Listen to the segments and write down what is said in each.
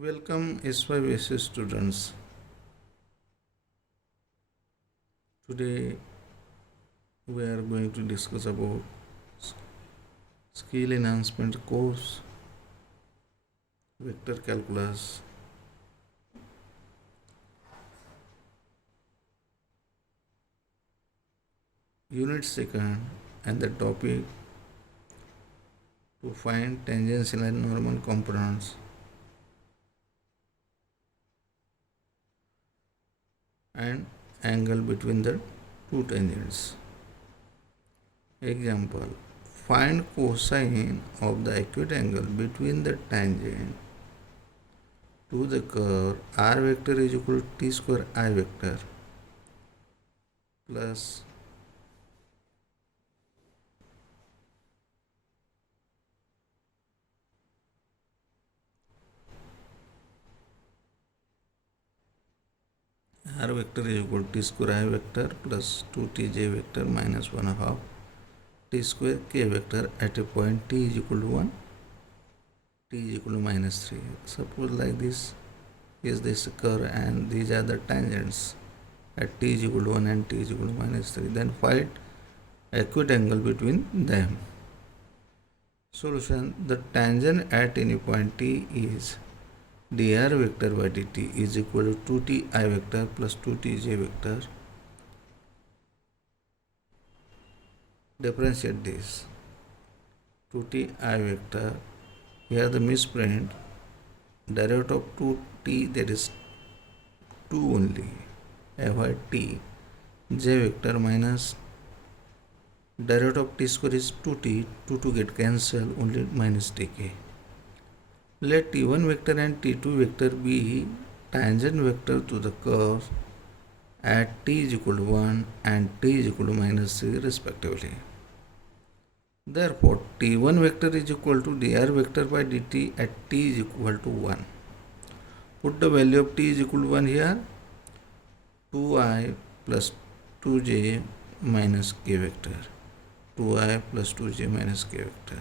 Welcome S5SS students. Today we are going to discuss about skill enhancement course, vector calculus, unit second, and the topic to find tangential and normal components and angle between the two tangents. Example: find cosine of the acute angle between the tangent to the curve r vector is equal to t square I vector plus r vector is equal to t square I vector plus 2tj vector minus 1 half t square k vector at a point t is equal to 1, t is equal to minus 3. Suppose like this is this curve and these are the tangents at t is equal to 1 and t is equal to minus 3. Then find acute angle between them. Solution: the tangent at any point t is dr vector by dt is equal to 2t I vector plus 2tj vector. Differentiate this 2t I vector. Here the misprint, derivative of 2t, that is 2 only, avoid t, j vector minus derivative of t square is 2t, 2 get cancelled, only minus tk. Let t1 vector and t2 vector be tangent vector to the curve at t is equal to 1 and t is equal to minus 3 respectively. Therefore, t1 vector is equal to dr vector by dt at t is equal to 1. Put the value of t is equal to 1 here, 2i plus 2j minus k vector, 2i plus 2j minus k vector,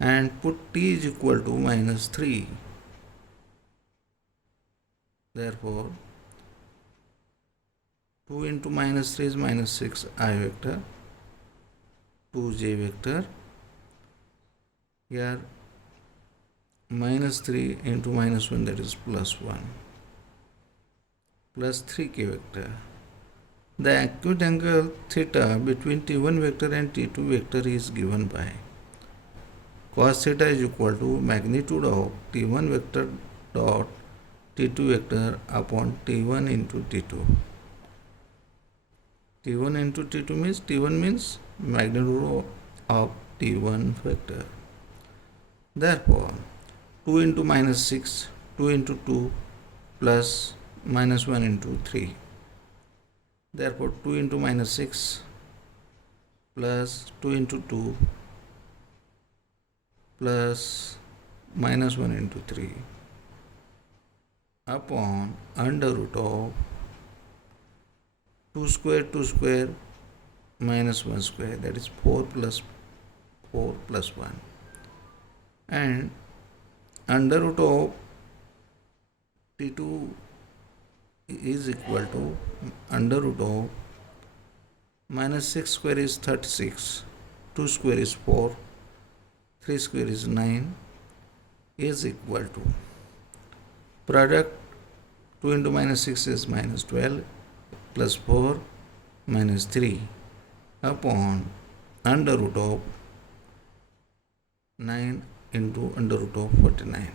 and put t is equal to minus 3. Therefore, 2 into minus 3 is minus 6 I vector, 2j vector. Here minus 3 into minus 1, that is plus 1, plus 3k vector. The acute angle theta between t1 vector and t2 vector is given by cos theta is equal to magnitude of t1 vector dot t2 vector upon t1 into t2. t1 into t2 means t1 means magnitude of t1 vector. Therefore, 2 into minus 6, 2 into 2 plus minus 1 into 3. Therefore, 2 into minus 6 plus 2 into 2 plus minus 1 into 3 upon under root of 2 square minus 1 square, that is 4 plus 1, and under root of t2 is equal to under root of minus 6 square is 36, 2 square is 4, 3 square is 9, is equal to product 2 into minus 6 is minus 12 plus 4 minus 3 upon under root of 9 into under root of 49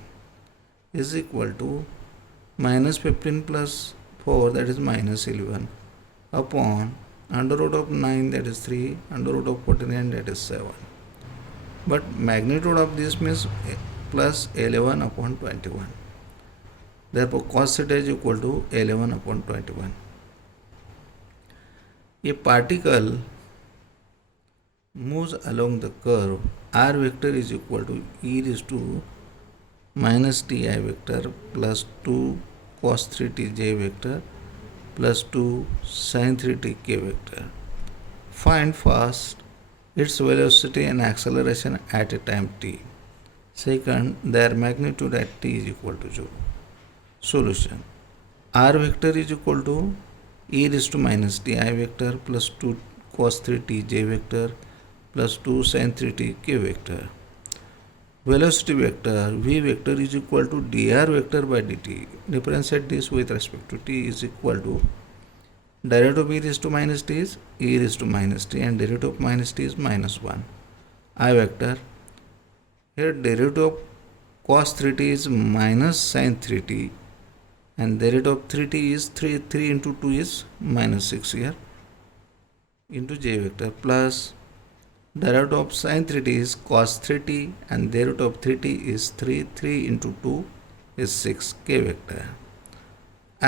is equal to minus 15 plus 4, that is minus 11, upon under root of 9, that is 3, under root of 49, that is 7. But magnitude of this means plus 11 upon 21. Therefore, cos theta is equal to 11 upon 21. A particle moves along the curve r vector is equal to e raised to minus ti vector plus 2 cos 3tj vector plus 2 sin 3tk vector. Find first its velocity and acceleration at a time t. Second, their magnitude at t is equal to 0. Solution. R vector is equal to e raised to minus t I vector plus 2 cos 3t j vector plus 2 sin 3t k vector. Velocity vector v vector is equal to dr vector by dt. Differentiate this with respect to t is equal to derivative of e raised to minus t is e raised to minus t and derivative of minus t is minus 1. I vector. Here derivative of cos 3t is minus sin 3t and derivative of 3t is 3 into 2 is minus 6 here into j vector plus derivative of sin 3t is cos 3t and derivative of 3t is 3 into 2 is 6 k vector.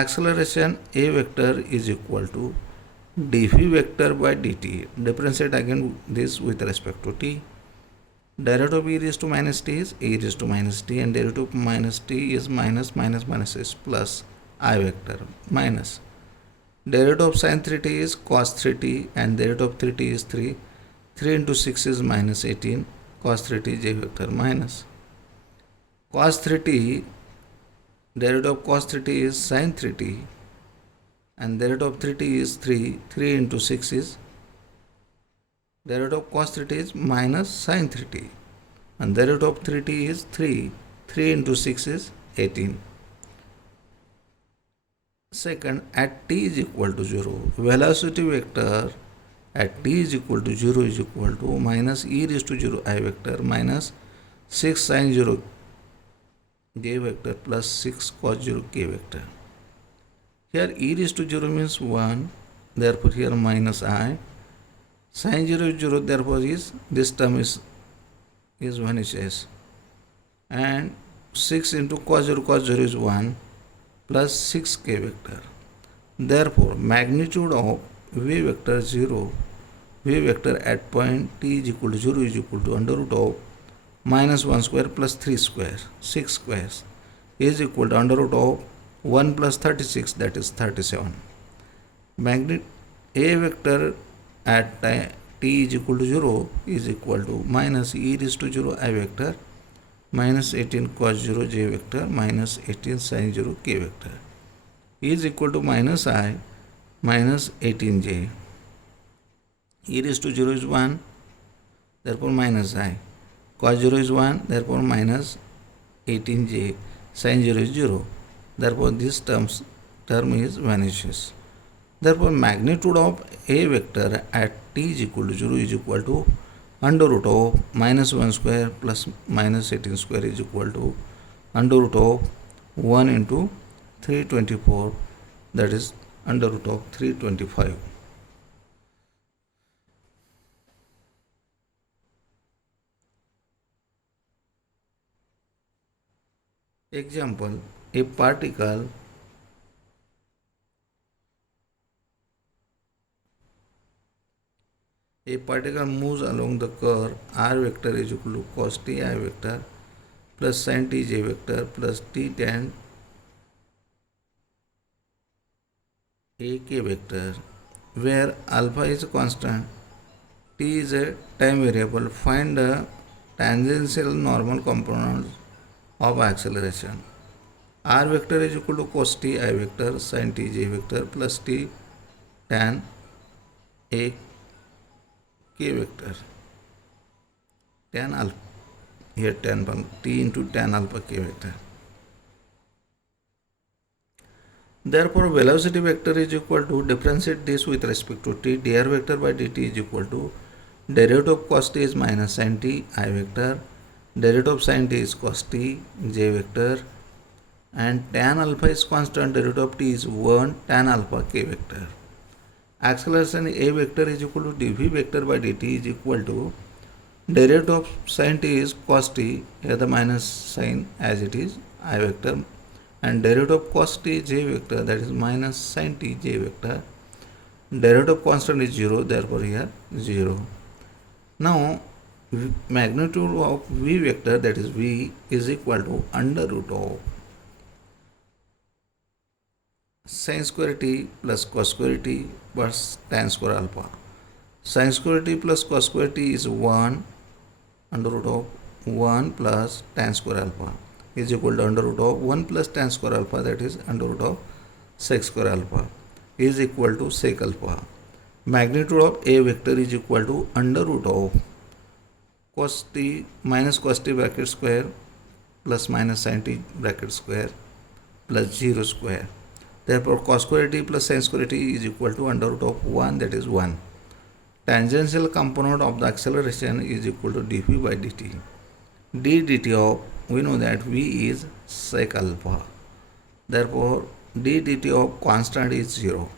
Acceleration a vector is equal to dv vector by dt. Differentiate again this with respect to t. Derivative of e raised to minus t is e raised to minus t and derivative of minus t is minus is plus I vector minus derivative of sin 3t is cos 3t and derivative of 3t is 3 into 6 is minus 18 cos 3t j vector minus cos 3t derivative of cos 3t is sin 3t and derivative of 3t is 3 into 6 is derivative of cos 3t is minus sin 3t and derivative of 3t is 3 into 6 is 18. Second, at t is equal to 0, velocity vector at t is equal to 0 is equal to minus e raised to 0 I vector minus 6 sin 0 j vector plus 6 cos 0 k vector. Here e raised to 0 means 1, therefore here minus I. Sin 0 is 0, therefore is this term is vanishes. And 6 into cos 0 is 1 plus 6 k vector. Therefore, magnitude of v vector 0, v vector at point t is equal to 0 is equal to under root of minus 1 square plus 3 square, 6 squares is equal to under root of 1 plus 36, that is 37. Magnitude a vector at t is equal to 0 is equal to minus e raised to 0 I vector minus 18 cos 0 j vector minus 18 sin 0 k vector is equal to minus I minus 18j. E raised to 0 is 1, therefore minus I. Cos 0 is 1, therefore minus 18j. Sin 0 is 0, therefore this term is vanishes. Therefore, magnitude of a vector at t is equal to 0 is equal to under root of minus 1 square plus minus 18 square is equal to under root of 1 into 324, that is under root of 325. Example, a particle moves along the curve r vector is equal to cos t I vector plus sin t j vector plus t tan a k vector, where alpha is a constant, t is a time variable. Find the tangential normal components of acceleration. R vector is equal to cos t I vector sin t j vector plus t tan a k vector, tan alpha, here tan t into tan alpha k vector. Therefore, velocity vector is equal to, differentiate this with respect to t, dr vector by dt is equal to derivative of cos t is minus sin t I vector, derivative of sin t is cos t j vector, and tan alpha is constant, derivative of t is 1 tan alpha k vector. Acceleration a vector is equal to dv vector by dt is equal to derivative of sin t is cos t, here the minus sign as it is I vector, and derivative of cos t j vector, that is minus sin t j vector. Derivative constant is 0, therefore here 0. Now magnitude of v vector, that is v, is equal to under root of sin square t plus cos square t plus tan square alpha. Sin square t plus cos square t is 1 under root of 1 plus tan square alpha is equal to under root of 1 plus tan square alpha, that is under root of sec square alpha, is equal to sec alpha. Magnitude of A vector is equal to under root of cos t minus cos t bracket square plus minus sin t bracket square plus 0 square. Therefore, cos square t plus sin square t is equal to under root of 1, that is 1. Tangential component of the acceleration is equal to dv by dt. d dt of, we know that v is sec alpha. Therefore, d dt of constant is 0.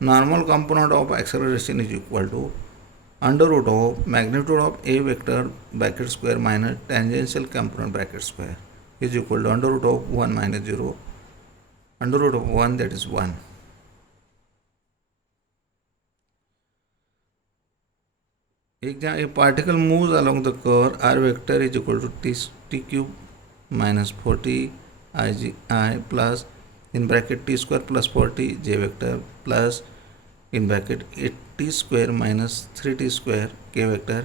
Normal component of acceleration is equal to under root of magnitude of A vector bracket square minus tangential component bracket square is equal to under root of 1 minus 0, under root of 1, that is 1. A particle moves along the curve r vector is equal to t cube minus 40 I plus in bracket t square plus 40 j vector plus in bracket 8t square minus 3t square k vector,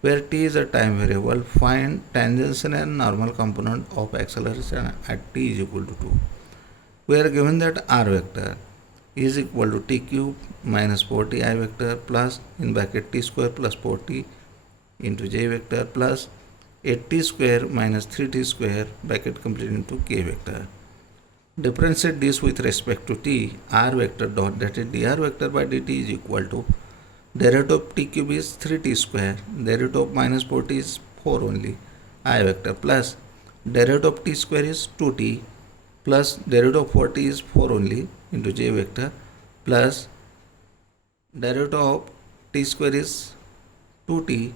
where t is a time variable. Find tangential and normal component of acceleration at t is equal to 2. We are given that r vector is equal to t cube minus 40 I vector plus in bracket t square plus 40 into j vector plus 8t square minus 3t square bracket complete into k vector. Differentiate this with respect to t, r vector dot, that is dr vector by dt is equal to derivative of t cube is 3t square, derivative of minus 40 is 4 only, I vector plus derivative of t square is 2t plus derivative of 40 is 4 only into j vector plus derivative of t square is 2t,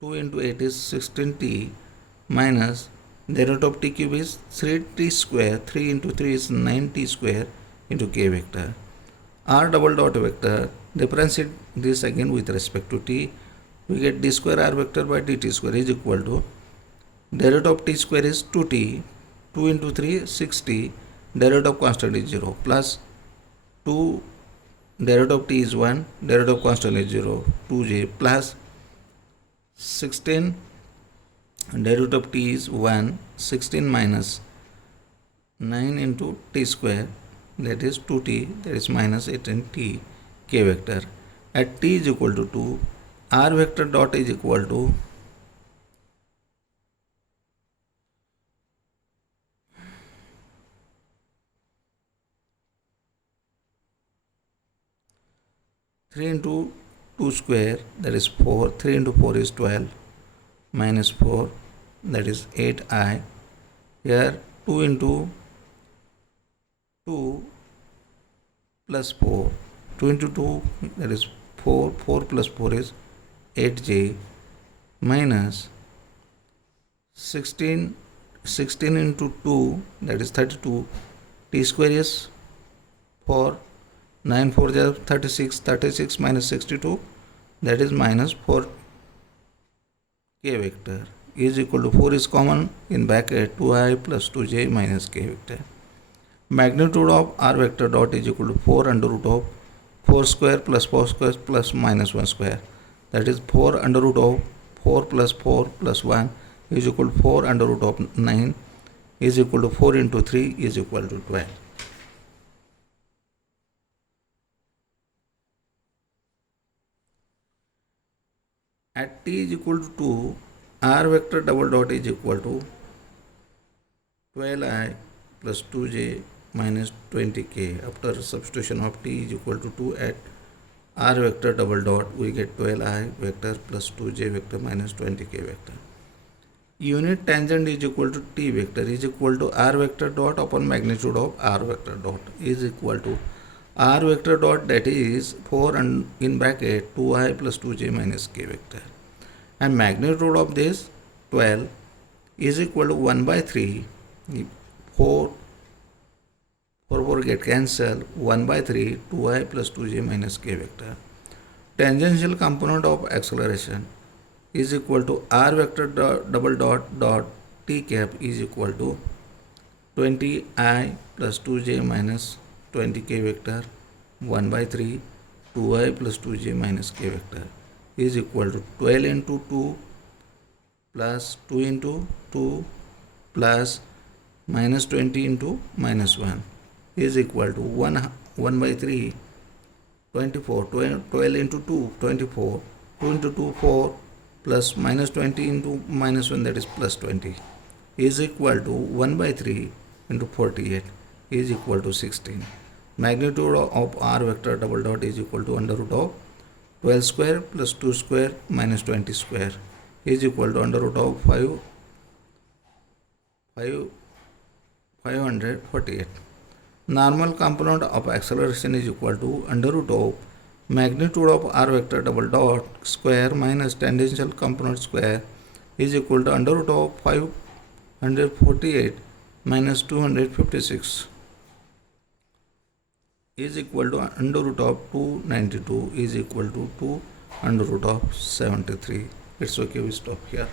2 into 8 is 16t minus derivative of t cube is 3t square, 3 into 3 is 9t square into k vector. R double dot vector, differentiate this again with respect to t, we get d square r vector by dt square is equal to derivative of t square is 2t, 2 into 3 is 6t, derivative of constant is 0 plus 2 derivative of t is 1, derivative of constant is 0, 2j plus 16 derivative of t is 1, 16 minus 9 into t square, that is 2t, that is minus 18t k vector. At t is equal to 2, r vector dot is equal to three into 2 square, that is 4, 3 into 4 is 12 minus 4, that is 8i. Here 2 into 2 plus 4, 2 into 2, that is 4, 4 plus 4 is 8j minus 16 into 2, that is 32, t square is 4, 9 4 is 36, 36 minus 62, that is minus 4 k vector is equal to 4 is common in bracket 2i plus 2j minus k vector. Magnitude of r vector dot is equal to 4 under root of 4 square plus minus 1 square, that is 4 under root of 4 plus 1 is equal to 4 under root of 9 is equal to 4 into 3 is equal to 12. At t is equal to 2, r vector double dot is equal to 12i plus 2j minus 20k. After substitution of t is equal to 2 at r vector double dot, we get 12i vector plus 2j vector minus 20k vector. Unit tangent is equal to t vector is equal to r vector dot upon magnitude of r vector dot is equal to r vector dot, that is 4 and in bracket 2i plus 2j minus k vector, and magnitude of this 12 is equal to 1 by 3, 4 get cancelled, 1 by 3 2i plus 2j minus k vector. Tangential component of acceleration is equal to r vector double dot t cap is equal to 20i plus 2j minus 20k vector 1 by 3 2i plus 2j minus k vector is equal to 12 into 2 plus 2 into 2 plus minus 20 into minus 1 is equal to 1 by 3, 24, 12 into 2, 24, 2 into 2, 4, plus minus 20 into minus 1, that is plus 20, is equal to 1 by 3 into 48 is equal to 16. Magnitude of r vector double dot is equal to under root of 12 square plus 2 square minus 20 square is equal to under root of 548. Normal component of acceleration is equal to under root of magnitude of r vector double dot square minus tangential component square is equal to under root of 548 minus 256 is equal to under root of 292 is equal to 2 under root of 73. It's okay, we stop here.